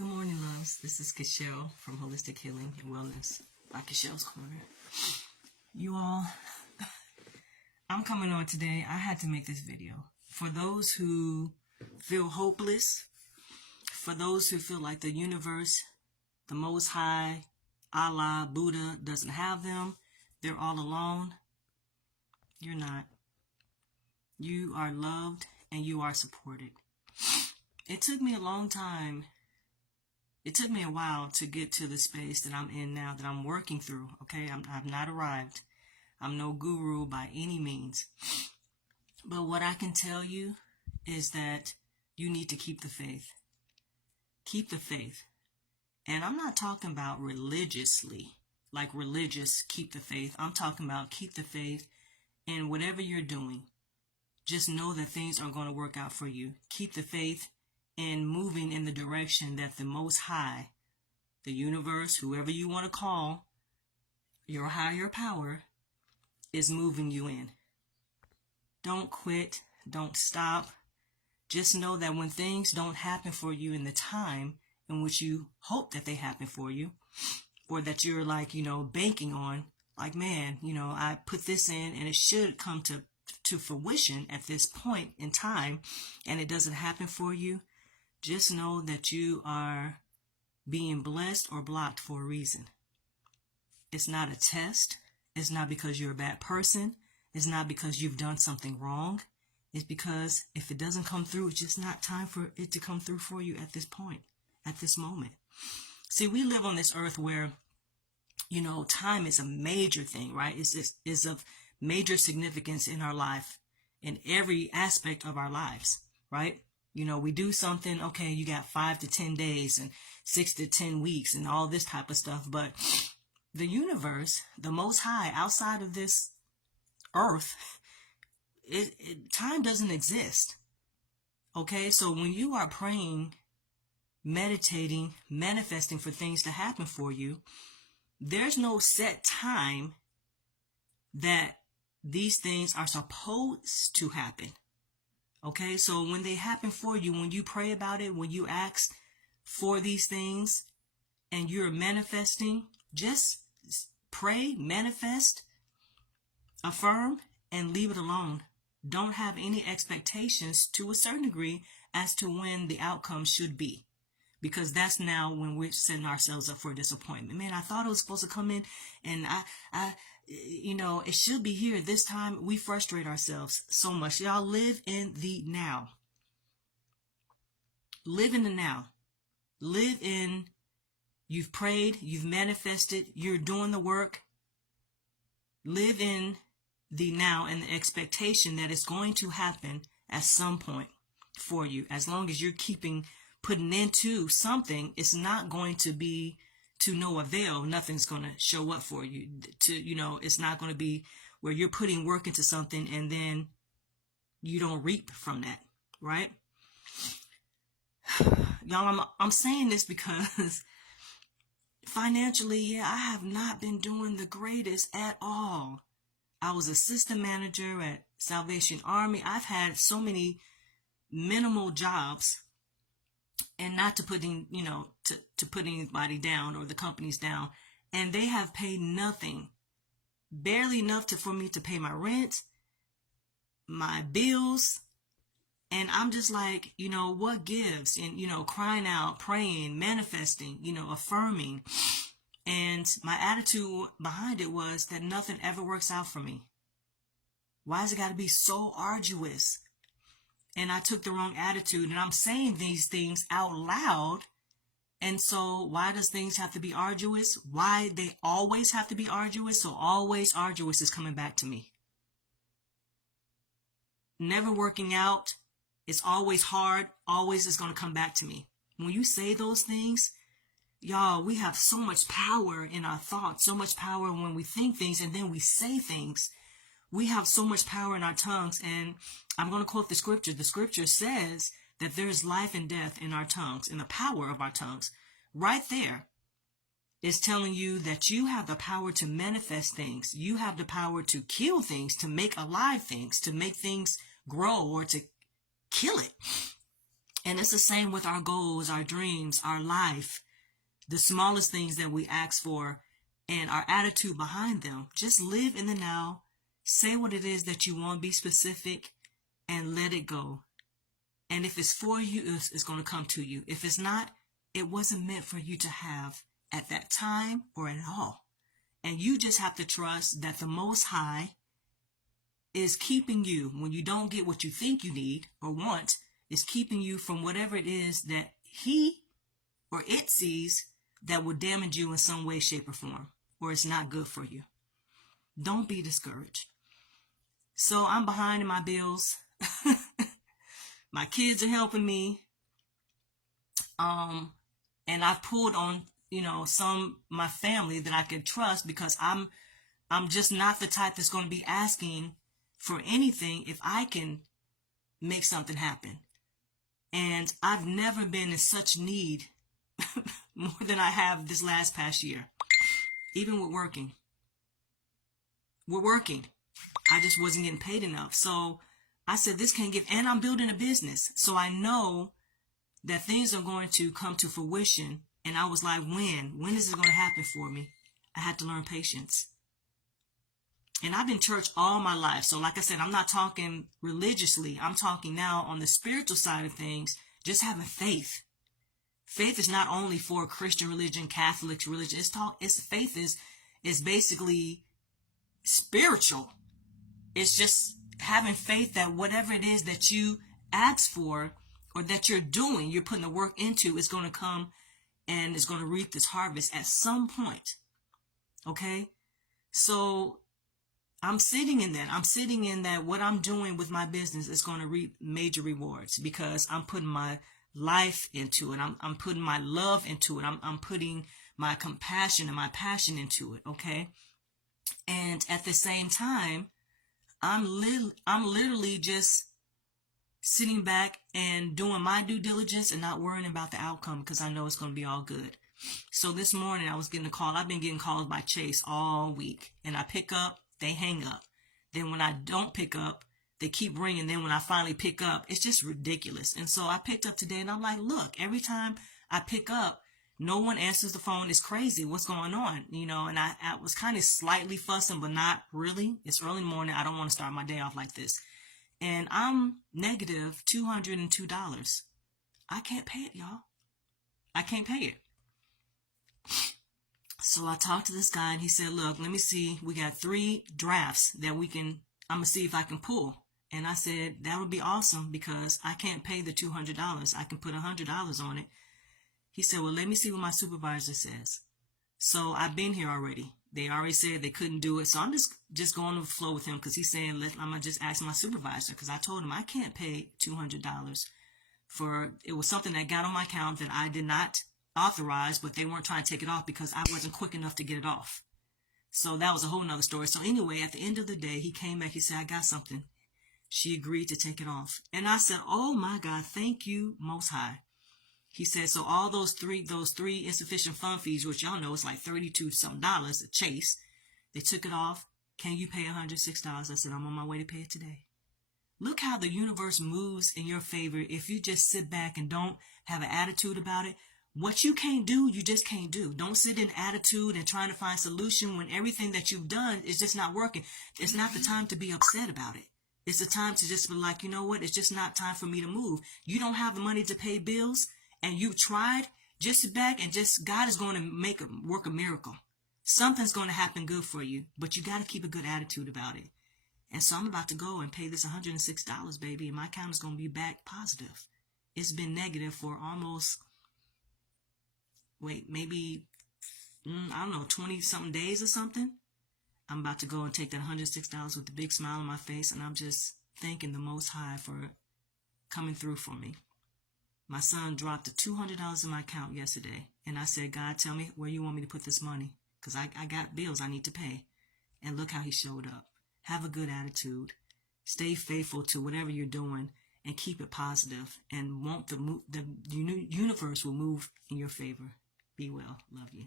Good morning, loves. This is Cashel from Holistic Healing and Wellness by Cashel's Corner. You all, I'm coming on today. I had to make this video. For those who feel hopeless, for those who feel like the universe, the Most High, Allah, Buddha doesn't have them, they're all alone. You're not. You are loved and you are supported. It took me a long time. It took me a while to get to the space that I'm in now, that I'm working through, okay? I've not arrived. I'm no guru by any means. But what I can tell you is that you need to keep the faith. Keep the faith. And I'm not talking about religiously, like religious, keep the faith. I'm talking about keep the faith in whatever you're doing. Just know that things are going to work out for you. Keep the faith and moving in the direction that the Most High, the universe, whoever you want to call, your higher power, is moving you in. Don't quit. Don't stop. Just know that when things don't happen for you in the time in which you hope that they happen for you, or that you're like, banking on, like, man, I put this in and it should come to fruition at this point in time, and it doesn't happen for you, just know that you are being blessed or blocked for a reason. It's not a test. It's not because you're a bad person. It's not because you've done something wrong. It's because if it doesn't come through, it's just not time for it to come through for you at this point, at this moment. See, we live on this earth where, time is a major thing, right? It's of major significance in our life, in every aspect of our lives, right? We do something, okay, you got 5 to 10 days and 6 to 10 weeks and all this type of stuff. But the universe, the Most High, outside of this earth, time doesn't exist. Okay, so when you are praying, meditating, manifesting for things to happen for you, there's no set time that these things are supposed to happen. Okay, so when they happen for you, when you pray about it, when you ask for these things and you're manifesting, just pray, manifest, affirm, and leave it alone. Don't have any expectations to a certain degree as to when the outcome should be. Because that's now when we're setting ourselves up for disappointment. Man, I thought it was supposed to come in and it should be here this time. We frustrate ourselves so much. Y'all, live in the now. Live in the now. Live in, you've prayed, you've manifested, you're doing the work. Live in the now and the expectation that it's going to happen at some point for you. As long as you're putting into something, it's not going to be to no avail. Nothing's going to show up for you. It's not going to be where you're putting work into something and then you don't reap from that, right? Y'all, I'm saying this because financially, I have not been doing the greatest at all. I was assistant manager at Salvation Army. I've had so many minimal jobs. And not to put to put anybody down or the companies down, and they have paid nothing, barely enough for me to pay my rent, my bills, and I'm just like, what gives? And crying out, praying, manifesting, affirming, and my attitude behind it was that nothing ever works out for me. Why has it got to be so arduous? And I took the wrong attitude, and I'm saying these things out loud. And so why does things have to be arduous? Why they always have to be arduous? So always arduous is coming back to me. Never working out. It's always hard. Always is going to come back to me. When you say those things, y'all, we have so much power in our thoughts, so much power when we think things and then we say things. We have so much power in our tongues, and I'm going to quote the scripture. The scripture says that there's life and death in our tongues, in the power of our tongues. Right there is telling you that you have the power to manifest things. You have the power to kill things, to make alive things, to make things grow, or to kill it. And it's the same with our goals, our dreams, our life, the smallest things that we ask for and our attitude behind them. Just live in the now, say what it is that you want, be specific, and let it go. And if it's for you, it's going to come to you. If it's not, it wasn't meant for you to have at that time or at all. And you just have to trust that the Most High is keeping you when you don't get what you think you need or want, is keeping you from whatever it is that he or it sees that will damage you in some way, shape, or form, or it's not good for you. Don't be discouraged. So I'm behind in my bills. My kids are helping me. And I've pulled on, my family that I could trust, because I'm just not the type that's going to be asking for anything if I can make something happen. And I've never been in such need more than I have this past year, even with working. We're working. I just wasn't getting paid enough. So I said, this can't give, and I'm building a business. So I know that things are going to come to fruition. And I was like, when is it going to happen for me? I had to learn patience. And I've been church all my life. So like I said, I'm not talking religiously. I'm talking now on the spiritual side of things, just having faith. Faith is not only for Christian religion, Catholic religion. Faith is basically spiritual. It's just having faith that whatever it is that you ask for or that you're doing, you're putting the work into, is going to come and is going to reap this harvest at some point. Okay? So I'm sitting in that. I'm sitting in that what I'm doing with my business is going to reap major rewards, because I'm putting my life into it. I'm putting my love into it. I'm putting my compassion and my passion into it. Okay? And at the same time, I'm literally just sitting back and doing my due diligence and not worrying about the outcome, because I know it's going to be all good. So this morning I was getting a call. I've been getting calls by Chase all week, and I pick up, they hang up. Then when I don't pick up, they keep ringing. Then when I finally pick up, it's just ridiculous. And so I picked up today, and I'm like, look, every time I pick up, no one answers the phone. It's crazy. What's going on? And I was kind of slightly fussing, but not really. It's early in the morning. I don't want to start my day off like this. And I'm negative $202. I can't pay it, y'all. I can't pay it. So I talked to this guy, and he said, look, let me see. We got 3 drafts that I'm going to see if I can pull. And I said, that would be awesome, because I can't pay the $200. I can put $100 on it. He said, well, let me see what my supervisor says. So I've been here already. They already said they couldn't do it. So I'm just going with the flow with him, because he's saying, I'm going to just ask my supervisor, because I told him I can't pay $200 for, it was something that got on my account that I did not authorize, but they weren't trying to take it off because I wasn't quick enough to get it off. So that was a whole nother story. So anyway, at the end of the day, he came back. He said, I got something. She agreed to take it off. And I said, oh my God, thank you, Most High. He said, so all those three insufficient fund fees, which y'all know is like $32 something a Chase, they took it off. Can you pay $106? I said, I'm on my way to pay it today. Look how the universe moves in your favor if you just sit back and don't have an attitude about it. What you can't do, you just can't do. Don't sit in attitude and trying to find solution when everything that you've done is just not working. It's not the time to be upset about it. It's the time to just be like, you know what? It's just not time for me to move. You don't have the money to pay bills, and you've tried. Just sit back and God is going to work a miracle. Something's going to happen good for you, but you got to keep a good attitude about it. And so I'm about to go and pay this $106, baby, and my account is going to be back positive. It's been negative for almost, maybe, I don't know, 20 something days or something. I'm about to go and take that $106 with a big smile on my face, and I'm just thanking the Most High for coming through for me. My son dropped the $200 in my account yesterday, and I said, God, tell me where you want me to put this money, because I got bills I need to pay. And look how he showed up. Have a good attitude. Stay faithful to whatever you're doing, and keep it positive, and the universe will move in your favor. Be well. Love you.